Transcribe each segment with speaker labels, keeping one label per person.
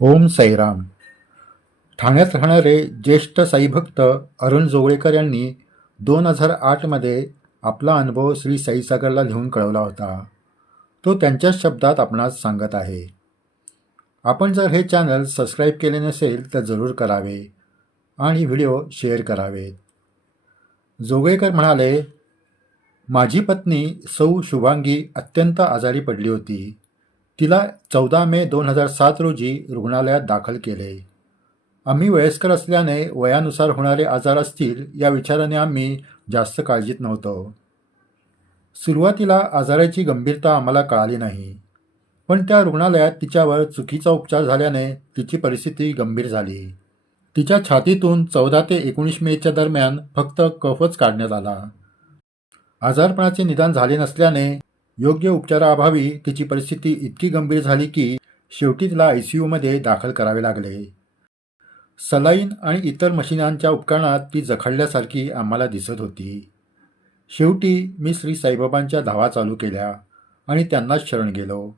Speaker 1: ओम साईराम ठाण्यात राहणारे ज्येष्ठ साईभक्त अरुण जोगळेकर यांनी दोन हजार आठमध्ये आपला अनुभव श्री साईसागरला लिहून कळवला होता. तो त्यांच्याच शब्दात आपणास सांगत आहे. आपण जर हे चॅनल सबस्क्राईब केले नसेल तर जरूर करावे आणि व्हिडिओ शेअर करावेत. जोगळेकर म्हणाले माझी पत्नी सौ शुभांगी अत्यंत आजारी पडली होती. तिला चौदा मे दोन हजार सात रोजी रुग्णालयात दाखल केले. आम्ही वयस्कर असल्याने वयानुसार होणारे आजार असतील या विचाराने आम्ही जास्त काळजीत नव्हतो. सुरुवातीला आजाराची गंभीरता आम्हाला कळाली नाही. पण त्या रुग्णालयात तिच्यावर चुकीचा उपचार झाल्याने तिची परिस्थिती गंभीर झाली. तिच्या छातीतून चौदा ते एकोणीस मेच्या दरम्यान फक्त कफच काढण्यात आला. आजारपणाचे निदान झाले नसल्याने योग्य उपचाराअभावी तिची परिस्थिती इतकी गंभीर झाली की शेवटी तिला आय सी यूमध्ये दाखल करावे लागले. सलाईन आणि इतर मशिनांच्या उपकरणात ती जखडल्यासारखी आम्हाला दिसत होती. शेवटी मी श्री साईबाबांच्या धावा चालू केल्या आणि त्यांनाच शरण गेलो.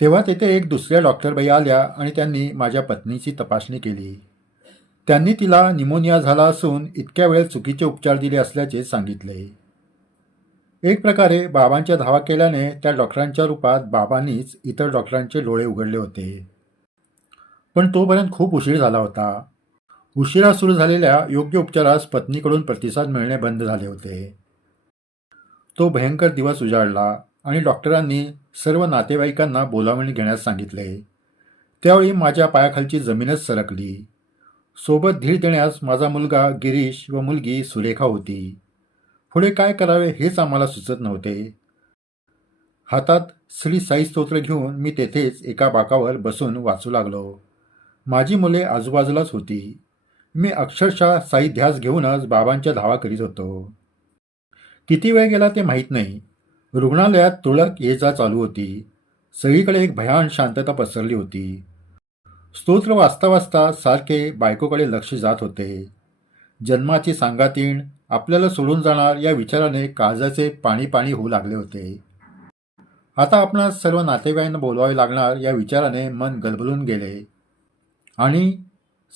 Speaker 1: तेव्हा तेथे एक दुसऱ्या डॉक्टरबाई आल्या आणि त्यांनी माझ्या पत्नीची तपासणी केली. त्यांनी तिला निमोनिया झाला असून इतक्या वेळेत चुकीचे उपचार दिले असल्याचे सांगितले. एक प्रकारे बाबांच्या धावा केल्याने त्या डॉक्टरांच्या रूपात बाबांनीच इतर डॉक्टरांचे डोळे उघडले होते. पण तोपर्यंत खूप उशीर झाला होता. उशिरा सुरू झालेल्या योग्य उपचारास पत्नीकडून प्रतिसाद मिळणे बंद झाले होते. तो भयंकर दिवस उजाडला आणि डॉक्टरांनी सर्व नातेवाईकांना बोलावणी घेण्यास सांगितले. त्यावेळी माझ्या पायाखालची जमीनच सरकली. सोबत धीर देण्यास माझा मुलगा गिरीश व मुलगी सुरेखा होती. पुढे काय करावे हेच आम्हाला सुचत नव्हते. हातात श्री साई स्तोत्र घेऊन मी तेथेच एका बाकावर बसून वाचू लागलो. माझी मुले आजूबाजूलाच होती. मी अक्षरशः साई ध्यास घेऊनच बाबांच्या धावा करीत होतो. किती वेळ गेला ते माहीत नाही. रुग्णालयात तुळक ये जा चालू होती. सगळीकडे एक भयान शांतता पसरली होती. स्तोत्र वाचता वाचता सारखे बायकोकडे लक्ष जात होते. जन्माची सांगातीण आपल्याला सोडून जाणार या विचाराने काळजाचे पाणी पाणी होऊ लागले होते. आता आपणास सर्व नातेवाईकांना बोलवावे लागणार या विचाराने मन गलबलून गेले. आणि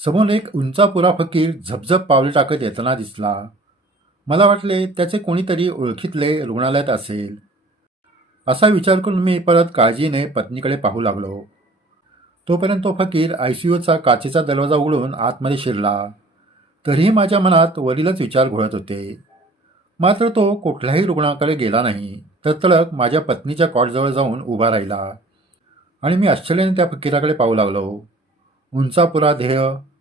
Speaker 1: समोर एक उंचापुरा फकीर झपझप पावले टाकत येताना दिसला. मला वाटले त्याचे कोणीतरी ओळखीतले रुग्णालयात असेल. असा विचार करून मी परत काळजीने पत्नीकडे पाहू लागलो. तोपर्यंत तो फकीर आय सी यूचा काचेचा दरवाजा उघडून आतमध्ये शिरला. तरीही माझ्या मनात वरीलच विचार घोळत होते. मात्र तो कुठल्याही रुग्णाकडे गेला नाही. तर तळक माझ्या पत्नीच्या कॉटजवळ जाऊन उभा राहिला. आणि मी आश्चर्याने त्या फकीराकडे पाहू लागलो. उंचापुरा ध्येय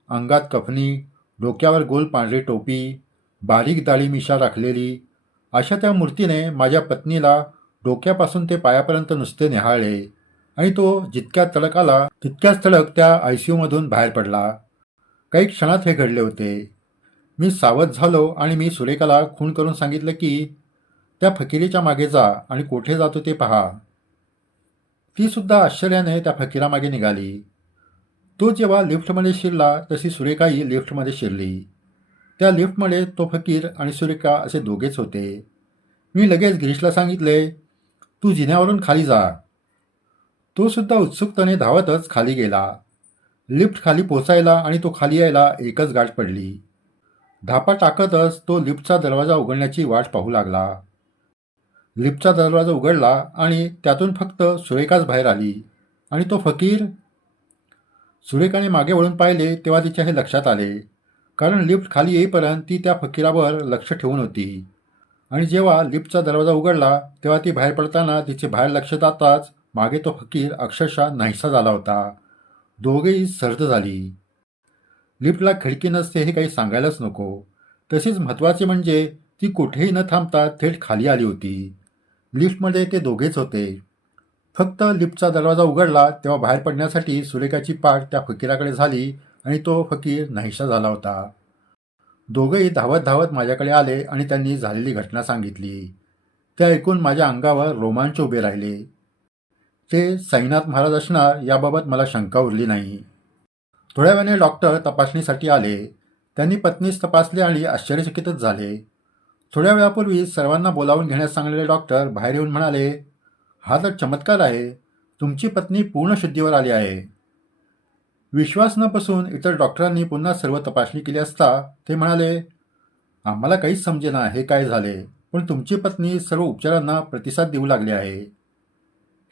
Speaker 1: अंगात कफनी डोक्यावर गोल पांढरी टोपी बारीक दाळी मिशा राखलेली अशा त्या मूर्तीने माझ्या पत्नीला डोक्यापासून ते पायापर्यंत नुसते निहाळले. आणि तो जितक्या तडक आला तितक्याच तडक त्या आय सी यूमधून बाहेर पडला. काही क्षणात हे घडले होते. मी सावध झालो आणि मी सुरेखाला खून करून सांगितलं की त्या फकिरीच्या मागे जा आणि कोठे जातो ते पहा. तीसुद्धा आश्चर्याने त्या फकीरामागे निघाली. तो जेव्हा लिफ्टमध्ये शिरला तशी सुरेखाही लिफ्टमध्ये शिरली. त्या लिफ्टमध्ये तो फकीर आणि सुरेखा असे दोघेच होते. मी लगेच गिरीशला सांगितले तू जिन्यावरून खाली जा. तो सुद्धा उत्सुकतेने धावतच खाली गेला. लिफ्ट खाली पोचायला आणि तो खाली यायला एकच गाठ पडली. धापा टाकतच तो लिफ्टचा दरवाजा उघडण्याची वाट पाहू लागला. लिफ्टचा दरवाजा उघडला आणि त्यातून फक्त सुरेखाच बाहेर आली. आणि तो फकीर? सुरेखाने मागे वळून पाहिले तेव्हा तिच्या हे लक्षात आले. कारण लिफ्ट खाली येईपर्यंत ती त्या फकीरावर लक्ष ठेवून होती. आणि जेव्हा लिफ्टचा दरवाजा उघडला तेव्हा ती बाहेर पडताना तिचे बाहेर लक्ष जाताच मागे तो फकीर अक्षरशः नाहीसा झाला होता. दोघेही सर्द झाली. लिफ्टला खिडकी नसते हे काही सांगायलाच नको. तसेच महत्त्वाचे म्हणजे ती कुठेही न थांबता थेट खाली आली होती. लिफ्टमध्ये ते दोघेच होते. फक्त लिफ्टचा दरवाजा उघडला तेव्हा बाहेर पडण्यासाठी सुरेखाची पाठ त्या फकीराकडे झाली आणि तो फकीर नाहीशा झाला होता. दोघेही धावत धावत माझ्याकडे आले आणि त्यांनी झालेली घटना सांगितली. ते ऐकून माझ्या अंगावर रोमांच उभे राहिले. ते साईनाथ महाराज असणार याबाबत मला शंका उरली नाही. थोड्या वेळाने डॉक्टर तपासणीसाठी आले. त्यांनी पत्नीस तपासले आणि आश्चर्यचकितच झाले. थोड्या वेळापूर्वी सर्वांना बोलावून घेण्यास सांगलेले डॉक्टर बाहेर येऊन म्हणाले हा तर चमत्कार आहे. तुमची पत्नी पूर्ण शुद्धीवर आली आहे. विश्वास न बसून इतर डॉक्टरांनी पुन्हा सर्व तपासणी केली असता ते म्हणाले आम्हाला काहीच समजेना हे काय झाले पण तुमची पत्नी सर्व उपचारांना प्रतिसाद देऊ लागली आहे.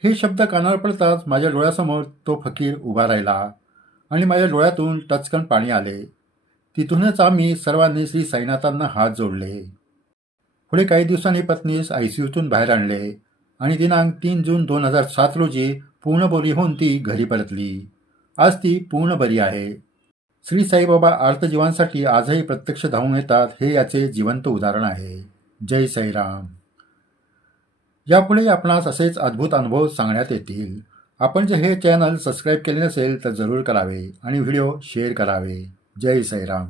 Speaker 1: हे शब्द कानावर पडताच माझ्या डोळ्यासमोर तो फकीर उभा राहिला. आणि माझ्या डोळ्यातून टचकन पाणी आले. तिथूनच आम्ही सर्वांनी श्री साईनाथांना हात जोडले. पुढे काही दिवसांनी पत्नीस आय सी यूतून बाहेर आणले आणि दिनांक तीन जून दोन हजार सात रोजी पूर्ण बरी होऊन ती घरी परतली. आज ती पूर्ण बरी आहे. श्री साईबाबा आर्तजीवांसाठी आजही प्रत्यक्ष धावून येतात हे याचे जिवंत उदाहरण आहे. जय साईराम. यापुढे आपणास असेच अद्भुत अनुभव सांगण्यात येतील. आपण जर हे चॅनल सबस्क्राईब केले नसेल तर जरूर करावे आणि व्हिडिओ शेअर करावे. जय साईराम